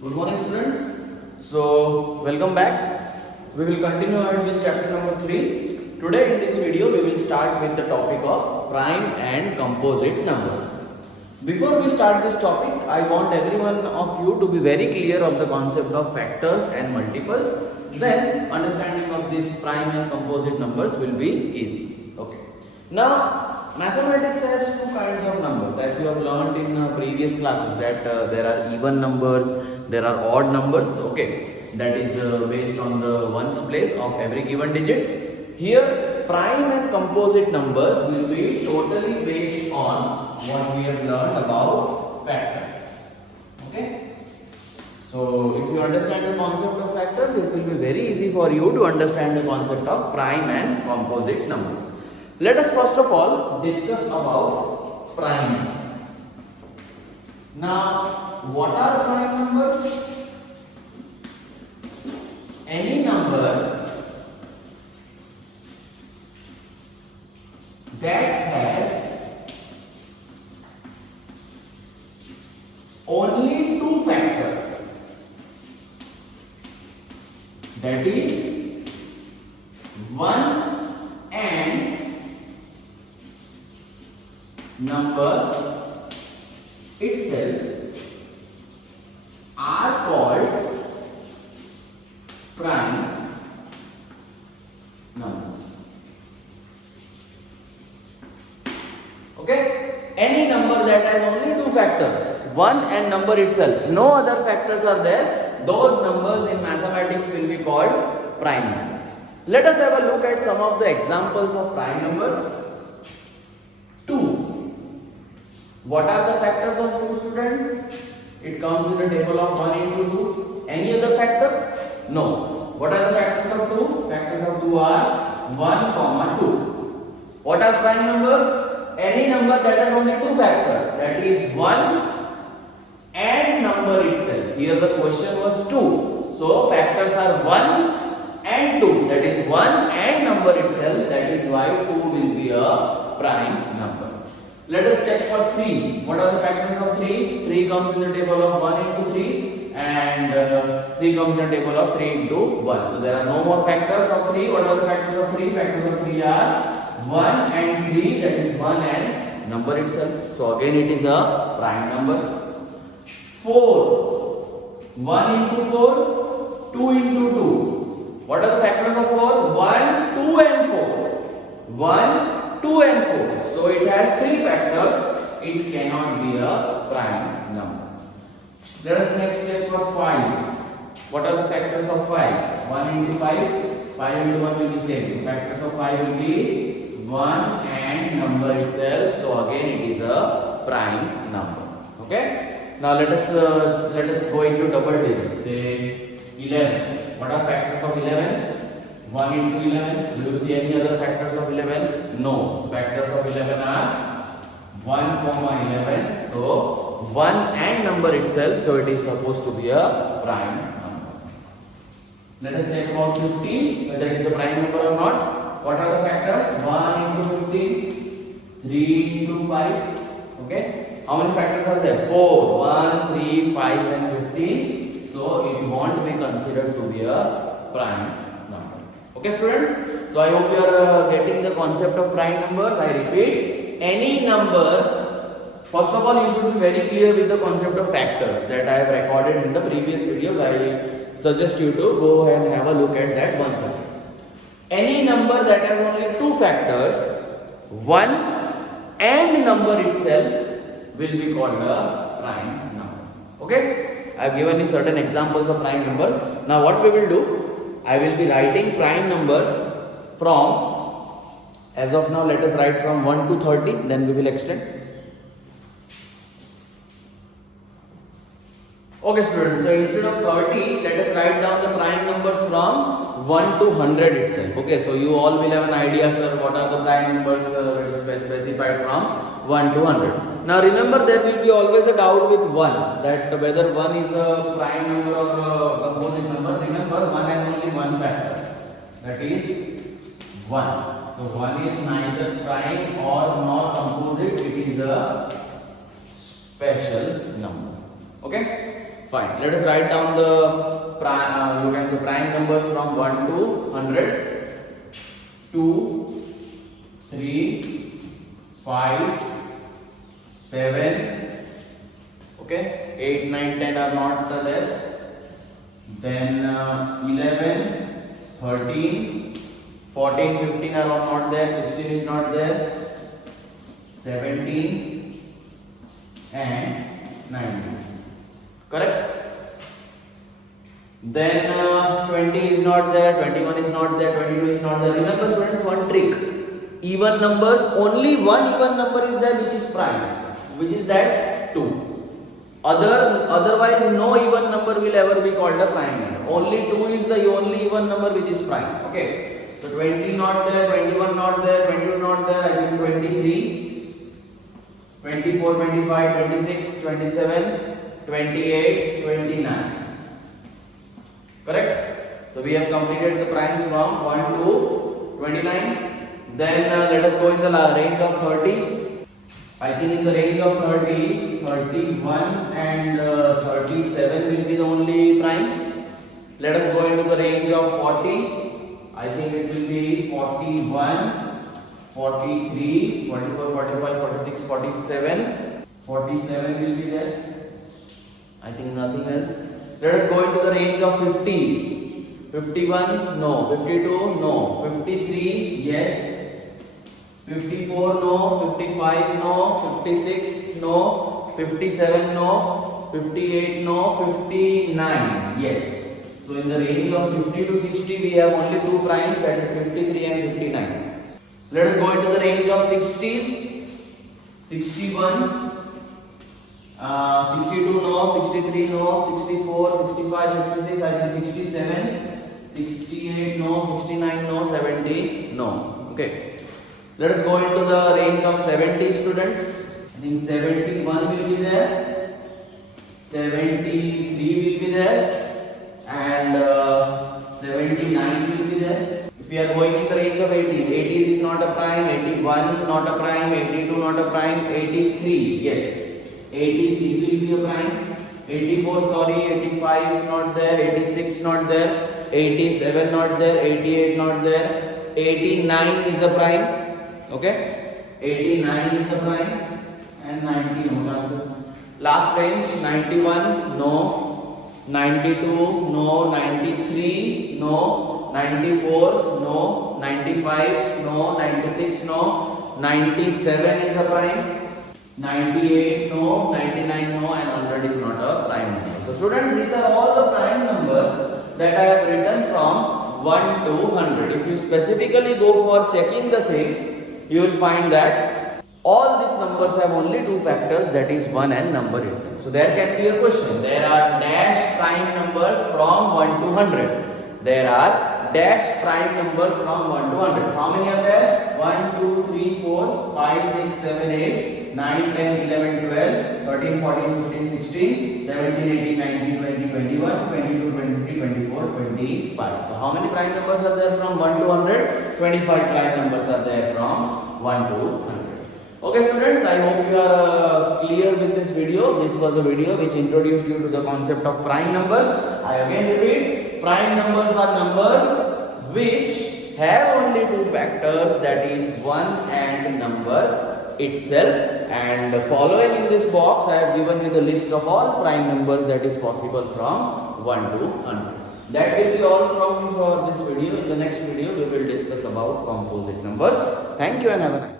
Good morning, students. So, welcome back. We will continue ahead with chapter number 3. Today in this video, we will start with the topic of prime and composite numbers. Before we start this topic, I want every one of you to be very clear of the concept of factors and multiples. Then, understanding of these prime and composite numbers will be easy. Okay. Now, mathematics has two kinds of numbers, as you have learned in previous classes, that there are even numbers, there are odd numbers. Okay, that is based on the ones place of every given digit. Here, prime and composite numbers will be totally based on what we have learned about factors. Okay. So, if you understand the concept of factors, it will be very easy for you to understand the concept of prime and composite numbers. Let us first of all discuss about prime numbers. Now, what are prime numbers? Any number that has only two factors, that is 1 and number itself, are called prime numbers. Okay? Any number that has only two factors, 1 and number itself, no other factors are there, those numbers in mathematics will be called prime numbers. Let us have a look at some of the examples of prime numbers. 2. What are the factors of 2, students? It comes in the table of 1 into 2. Any other factor? No. What are the factors of 2? Factors of 2 are 1, comma 2. What are prime numbers? Any number that has only two factors, that is 1 and number itself. Here the question was 2. So factors are 1 and 2. That is 1 and number itself. That is why 2 will be a prime number. Let us check for 3. What are the factors of 3? 3 comes in the table of 1 into 3 and 3 comes in the table of 3 into 1. So there are no more factors of 3. What are the factors of 3? Factors of 3 are 1 and 3, that is 1 and number itself. So again it is a prime number. 4. 1 into 4, 2 into 2. What are the factors of 4? 1, 2 and 4. 1, 2 and 4. So it has three factors. It cannot be a prime number. Let us next check for 5. What are the factors of 5? 1 into 5. 5 into 1 will be same. So factors of 5 will be 1 and number itself. So again it is a prime number. Okay. Now let us go into double digits. Say 11. What are factors of 11? 1 into 11. Do you see any other factors of 11? No. So factors of 11 are 1, comma 11. So 1 and number itself. So it is supposed to be a prime number. Let us check about 15, whether it is a prime number or not. What are the factors? 1 into 15, 3 into 5. Okay. How many factors are there? 4. 1, 3, 5 and 15. So it won't be considered to be a prime number. Okay, students. So I hope you are getting the concept of prime numbers. I repeat, any number. First of all, you should be very clear with the concept of factors that I have recorded in the previous videos. I will suggest you to go and have a look at that once again. Any number that has only two factors, 1 and number itself, will be called a prime number. Okay? I have given you certain examples of prime numbers. Now what we will do, I will be writing prime numbers from, as of now let us write from 1 to 30, then we will extend. Okay, students, so instead of 30, let us write down the prime numbers from 1 to 100 itself. Okay, so you all will have an idea, sir, what are the prime numbers specified from 1 to 100. Now remember, there will be always a doubt with 1, that whether 1 is a prime number or a composite number. Remember, 1 has only one factor, that is 1. So 1 is neither prime or nor composite, it is a special number. Okay. Fine. Let us write down the prime, you can say prime numbers from 1 to 100. 2, 3, 5, 7, okay, 8, 9, 10 are not there. Then 11, 13, 14, 15 are not there, 16 is not there, 17 and 19. Correct? Then 20 is not there, 21 is not there, 22 is not there. Remember students, one trick. Even numbers, only one even number is there which is prime, which is that 2. Otherwise no even number will ever be called a prime number. Only 2 is the only even number which is prime. Okay. So 20 not there, 21 not there, 22 not there, I think 23, 24, 25, 26, 27, 28, 29. Correct? So we have completed the primes from 1 to 29. Then let us go in the range of 30. I think in the range of 30, 31 and 37 will be the only primes. Let us go into the range of 40. I think it will be 41, 43, 44, 45, 46, 47. 47 will be there. I think nothing else. Let us go into the range of 50s. 51, no. 52, no. 53, yes. 54, no. 55, no. 56, no. 57, no. 58, no. 59, yes. So in the range of 50 to 60 we have only 2 primes, that is 53 and 59. Let us go into the range of 60s. 61, 62 no, 63 no, 64, 65, 66, I think 67, 68 no, 69 no, 70 no. Okay. Let us go into the range of 70 students. I think 71 will be there, 73 will be there, and 79 will be there. If we are going in the range of 80s, 80s is not a prime, 81 not a prime, 82 not a prime, 83, yes. 83 will be a prime, 84 sorry, 85 not there, 86 not there, 87 not there, 88 not there, 89 is a prime. Okay, 89 is the prime and 90 no chances. Last range 91 no, 92 no, 93 no, 94 no, 95 no, 96 no, 97 is a prime, 98 no, 99 no, and 100 is not a prime number. So students, these are all the prime numbers that I have written from 1 to 100. If you specifically go for checking the same, you will find that all these numbers have only 2 factors, that is 1 and number itself. So there can be a question. There are dash prime numbers from 1 to 100. There are dash prime numbers from 1 to 100. How many are there? 1, 2, 3, 4, 5, 6, 7, 8, 9, 10, 11, 12, 13, 14, 15, 16, 17, 18, 19, 20, 21, 22, 23, 24, 25. So how many prime numbers are there from 1 to 100? 25 prime numbers are there from 1 to 100. Okay students, I hope you are clear with this video. This was a video which introduced you to the concept of prime numbers. I again repeat, prime numbers are numbers which have only 2 factors, that is 1 and number itself. And following in this box I have given you the list of all prime numbers that is possible from 1 to 100. That will be all from me for this video. In the next video we will discuss about composite numbers. Thank you and have a nice day.